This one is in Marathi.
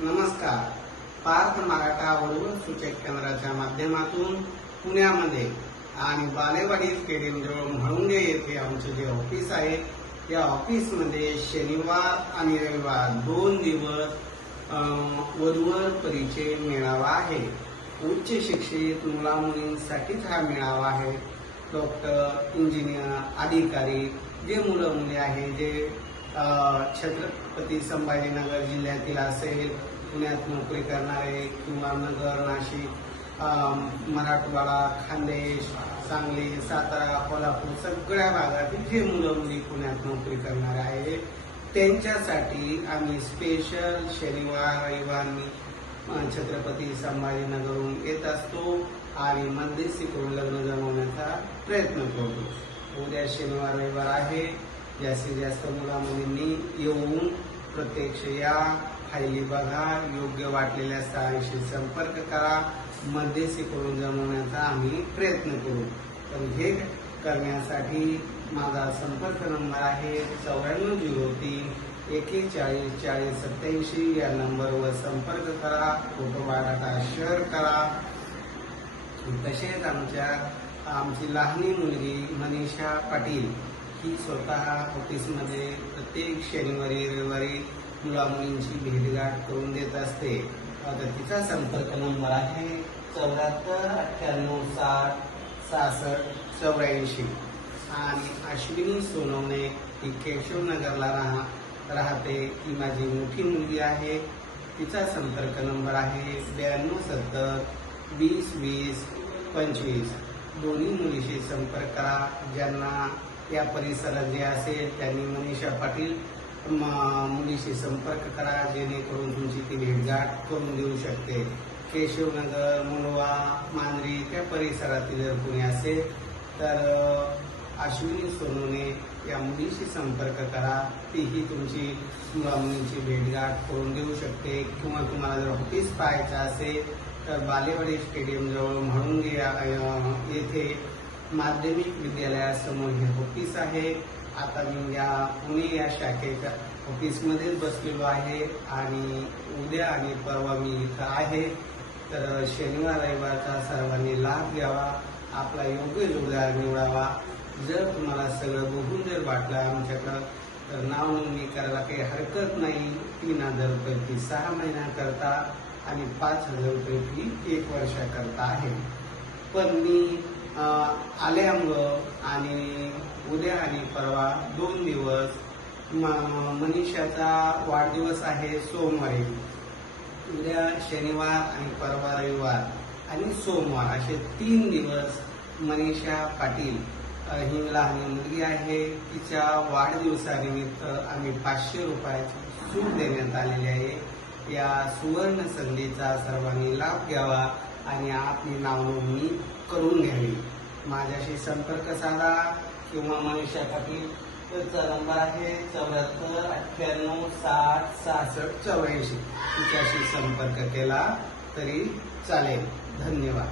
नमस्कार. पार्थ मराठा वडवळ सूचक केंद्राच्या माध्यमातून पुण्यामध्ये आणि बालेवाडी स्टेडियम जवळ म्हाळुंगे येथे आमचे जे ऑफिस आहे या ऑफिसमध्ये शनिवार आणि रविवार 2 दिवस वधूवर परिचय मेळावा आहे. उच्च शिक्षित मुला मुलींसाठीच हा मेळावा आहे. डॉक्टर, इंजिनियर, अधिकारी जे मुलं मुली आहे जे छत्रपती संभाजीनगर जिल्ह्यातील असेल, पुण्यात नोकरी करणारे किंवा नगर, नाशिक, मराठवाडा, खानदेश, सांगली, सातारा, कोल्हापूर सगळ्या भागातील जे मुलं मुली पुण्यात नोकरी करणारे आहे त्यांच्यासाठी आम्ही स्पेशल शनिवार रविवारी छत्रपती संभाजीनगरहून येत असतो आणि मध्यस्थी करून लग्न जमवण्याचा प्रयत्न करतो. उद्या शनिवार रविवार आहे. जास्तीत जास्त मुला मुलींनी येऊन प्रत्यक्ष या, फायली बघा, योग्य वाटलेल्या स्थळांशी संपर्क करा, मध्यस्थी करून जमवण्याचा आम्ही प्रयत्न करू. पण हे करण्यासाठी माझा संपर्क नंबर आहे 9403 41 40 87. या नंबरवर संपर्क करा, फोटो बायोडाटा शेअर करा. तसेच आमची लहानी मुलगी मनीषा पाटील ही स्वतः ऑफिसमध्ये प्रत्येक शनिवारी रविवारी मुला मुलींची भेटगाठ करून देत असते. तर तिचा संपर्क नंबर आहे 74 98 60 66 84. आणि अश्विनी सोनवणे ही केशवनगरला राहते. ती माझी मोठी मुलगी आहे. तिचा संपर्क नंबर आहे 92 70 20 20 25. दोन्ही मुलीशी संपर्क करा. ज्यांना या परिसरात जे असेल त्यांनी मनीषा पाटील मुलीशी संपर्क करा, जेणेकरून तुमची ती भेटगाठ करून देऊ शकते. केशवनगर, मुलवा, मांजरी त्या परिसरातील जर कोणी असेल तर अश्विनी सोनवणे या मुलीशी संपर्क करा. तीही तुमची मुला मुलींची भेटगाठ करून देऊ शकते. किंवा तुम्हाला जर ऑफिस पाहायचं असेल तर बालेवाडी स्टेडियम जवळ म्हाळुंगे येथे माध्यमिक विद्यालयासमोर हे ऑफिस आहे. आता मी या पुणे या शाखेच्या ऑफिसमध्येच बसलेलो आहे आणि उद्या आणि परवा मी इथं आहे. तर शनिवार रविवारचा सर्वांनी लाभ घ्यावा, आपला योग्य जोडदार निवडावा. जर तुम्हाला सगळं बघून जर वाटलं आमच्याकडं तर नाव नोंदणी करायला काही हरकत नाही. 3000 रुपये फी 6 महिन्याकरता आणि 5000 रुपये फी 1 वर्षाकरता आहे. पण मी आल्यामुळं आणि उद्या आणि परवा 2 दिवस मनीषाचा वाढदिवस आहे सोमवारी. उद्या शनिवार आणि परवा रविवार आणि सोमवार असे 3 दिवस मनीषा पाटील ही लहान मुलगी आहे. तिच्या वाढदिवसानिमित्त आम्ही 500 रुपयाची सूट देण्यात आलेली आहे. या सुवर्ण संधीचा सर्वांनी लाभ घ्यावा आणि आपली नावनोंदणी करून घ्यावी. माझ्याशी संपर्क साधा किंवा मनीषा पाटील चा नंबर आहे 74 98 60 66 84. तिच्याशी संपर्क केला तरी चालेल. धन्यवाद.